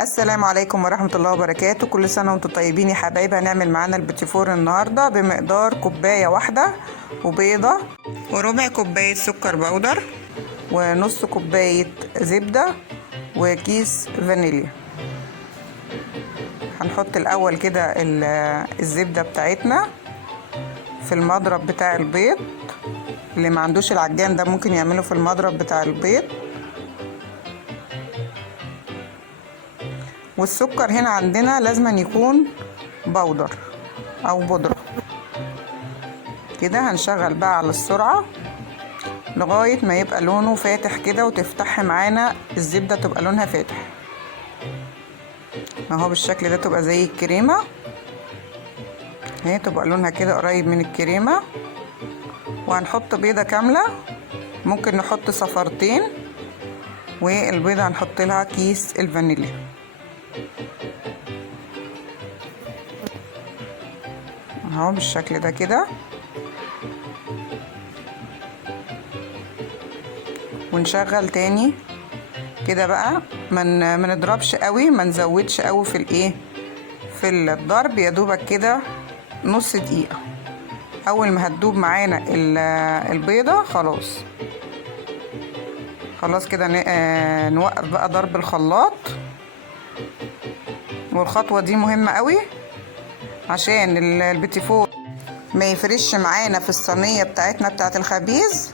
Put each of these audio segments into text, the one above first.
السلام عليكم ورحمة الله وبركاته. كل سنة وانتم طيبين يا حبايبي. هنعمل معانا البيتي فور النهاردة بمقدار كوباية واحدة وبيضة وربع كوباية سكر بودر ونص كوباية زبدة وكيس فانيليا. هنحط الأول كده الزبدة بتاعتنا في المضرب بتاع البيض. اللي ما عندوش العجان ده ممكن يعمله في المضرب بتاع البيض. والسكر هنا عندنا لازم يكون بودر او بودرة كده. هنشغل بقى على السرعة لغاية ما يبقى لونه فاتح كده وتفتح معانا الزبدة تبقى لونها فاتح اهو بالشكل ده، تبقى زي الكريمة اهي، تبقى لونها كده قريب من الكريمة. وهنحط بيضة كاملة، ممكن نحط صفرتين، والبيضة هنحط لها كيس الفانيليا اهو بالشكل ده كده. ونشغل تاني كده بقى، ما نضربش قوي، ما نزودش قوي في الايه في الضرب، يا دوبك كده نص دقيقة. اول ما هتدوب معانا البيضة خلاص كده نوقف بقى ضرب الخلاط. والخطوة دي مهمة قوي عشان البيتي فور ما يفرش معانا في الصينية بتاعتنا بتاعت الخبيز،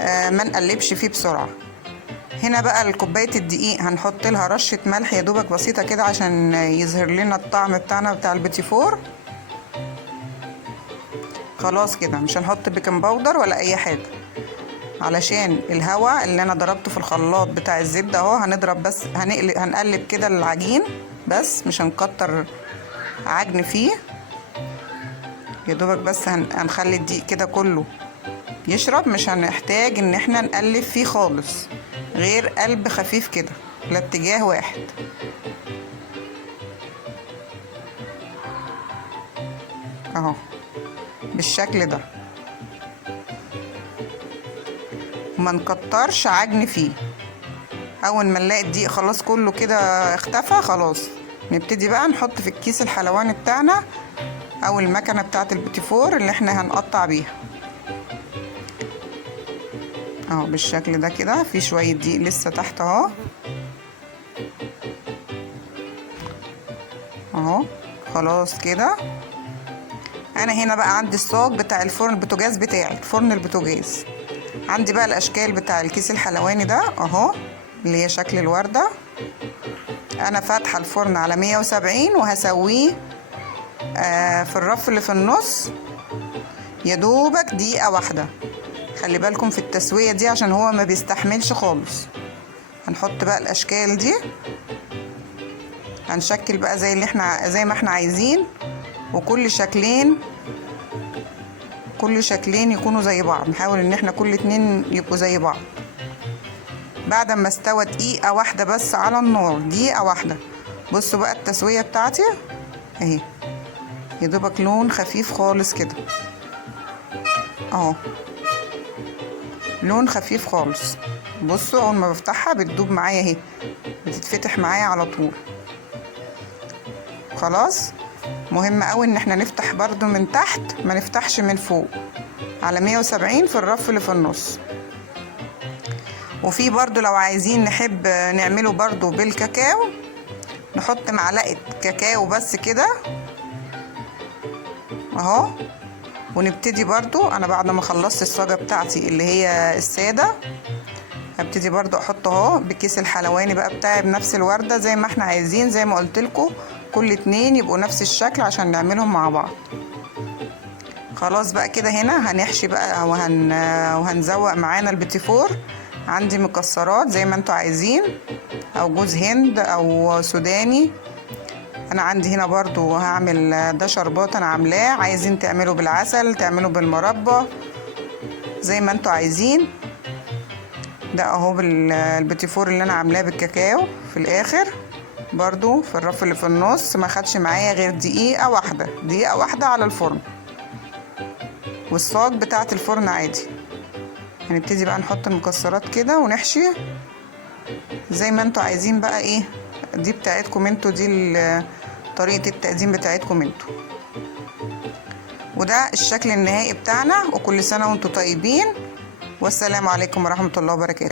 ما نقلبش فيه بسرعة. هنا بقى الكوباية الدقيق هنحط لها رشة ملح يا دوبك بسيطة كده عشان يظهر لنا الطعم بتاعنا بتاع البيتي فور. خلاص كده مش هنحط بيكنج باودر ولا اي حاجة، علشان الهواء اللي انا ضربته في الخلاط بتاع الزبدة اهو. هنضرب بس، هنقلب كده العجين بس، مش هنكتر عجن فيه يا دوبك بس. هنخلي الدقيق كده كله يشرب، مش هنحتاج ان احنا نقلب فيه خالص، غير قلب خفيف كده لاتجاه واحد اهو بالشكل ده. وما نكترش عجن فيه. اول ما نلاقي الدقيق خلاص كله كده اختفى، خلاص نبتدي بقى نحط في الكيس الحلواني بتاعنا او المكنه بتاعه البيتي فور اللي احنا هنقطع بيها اهو بالشكل ده كده. في شويه دقيق لسه تحت اهو خلاص كده. انا هنا بقى عندي الصاج بتاع الفرن البوتاجاز بتاعي، فرن البوتاجاز. عندي بقى الاشكال بتاع الكيس الحلواني ده اهو، اللي هي شكل الوردة. انا فاتحة الفرن على 170 وهسويه في الرف اللي في النص يا دوبك دقيقة واحدة. خلي بالكم في التسوية دي عشان هو ما بيستحملش خالص. هنحط بقى الاشكال دي، هنشكل بقى زي ما احنا عايزين، وكل شكلين يكونوا زي بعض. نحاول ان احنا كل اتنين يبقوا زي بعض. بعد ما استوى دقيقة واحدة بس على النار، دقيقة واحدة، بصوا بقى التسوية بتاعتي اهي، يا دوبك لون خفيف خالص كده اهو، لون خفيف خالص. بصوا اول ما بفتحها بتدوب معايا اهي، بتتفتح معايا على طول. خلاص مهم قوي ان احنا نفتح برضو من تحت، ما نفتحش من فوق، على 170 في الرف اللي في النص. وفي برضو لو عايزين نحب نعمله برضو بالكاكاو، نحط معلقة كاكاو بس كده اهو. ونبتدي برضو، انا بعد ما خلصت الصاجة بتاعتي اللي هي السادة، هبتدي برضو احط اهو بكيس الحلواني بقى بتاعي بنفس الوردة زي ما احنا عايزين. زي ما قلت لكم كل اتنين يبقوا نفس الشكل عشان نعملهم مع بعض. خلاص بقى كده هنا هنحشي بقى وهنزوق معانا البيتي فور. عندي مكسرات زي ما انتوا عايزين، او جوز هند او سوداني. انا عندي هنا برضو هعمل ده شربات انا عاملاه، عايزين تعملوا بالعسل تعملوا بالمربى زي ما انتوا عايزين. ده اهو البيتي فور اللي انا عاملاه بالكاكاو في الاخر برضو في الرف اللي في النص. ما خدش معايا غير دقيقة واحدة على الفرن، والصاج بتاعت الفرن عادي. هنبتدي بقى نحط المكسرات كده ونحشي زي ما انتوا عايزين بقى ايه دي بتاعتكم انتوا، دي طريقة التقديم بتاعتكم انتوا. وده الشكل النهائي بتاعنا، وكل سنة وانتوا طيبين، والسلام عليكم ورحمة الله وبركاته.